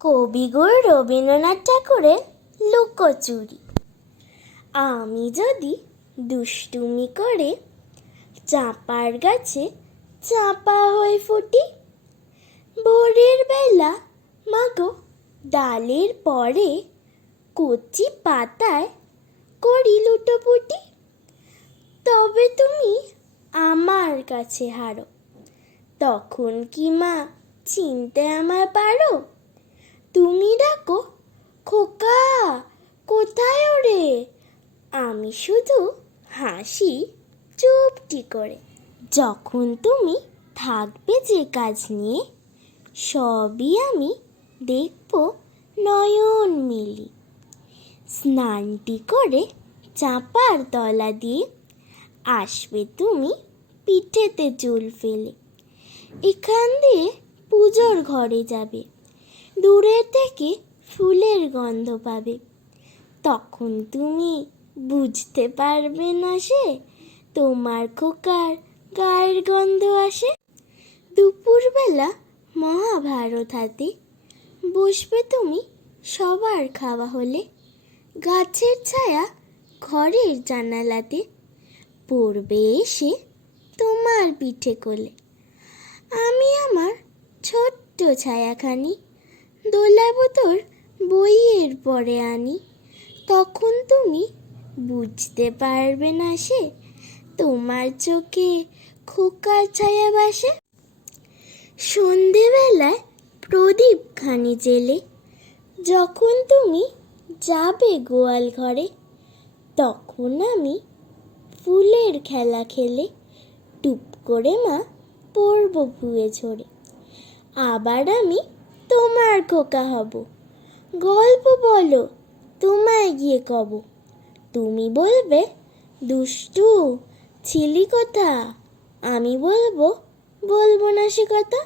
কবিগুরু রবীন্দ্রনাথ ঠাকুরের লুকোচুরি। আমি যদি দুষ্টুমি করে চাঁপার গাছে চাঁপা হয়ে ফুটি, ভোরের বেলা মাগো ডালের পরে কচি পাতায় করি লুটোপুটি, তবে তুমি আমার কাছে হারো। তখন কি মা চিনতে আমায় পারো? তুমি ডাকো, খোকা কোথায় ওরে? আমি শুধু হাসি চুপটি করে। যখন তুমি থাকবে যে কাজ নিয়ে, সবই আমি দেখব নয়ন মেলি। স্নানটি করে চাঁপার তলা দিয়ে আসবে তুমি পিঠেতে চুল ফেলে। এখান দিয়ে পুজোর ঘরে যাবে, দূরের থেকে ফুলের গন্ধ পাবে। তখন তুমি বুঝতে পারবে না সে তোমার খোকার গায়ের গন্ধ আসে। দুপুরবেলা মহাভারত হাতে বসবে তুমি সবার খাওয়া হলে। গাছের ছায়া ঘরের জানালাতে পড়বে এসে তোমার পিঠে কোলে। আমি আমার ছোট্ট ছায়াখানি দোলাবো তোর বইয়ের পরে আনি। তখন তুমি বুঝতে পারবে না সে তোমার চোখে খোকার ছায়া ভাসে। সন্ধেবেলায় প্রদীপ খানি জেলে যখন তুমি যাবে গোয়াল ঘরে, তখন আমি ফুলের খেলা খেলে টুপ করে মা পড়ব ভুয়ে ঝরে। আবার আমি তোমার খোকা হব, গল্প বলো তোমায় গিয়ে কব। তুমি বলবে দুষ্টু ছিলি কথা, আমি বলবো না সে কথা।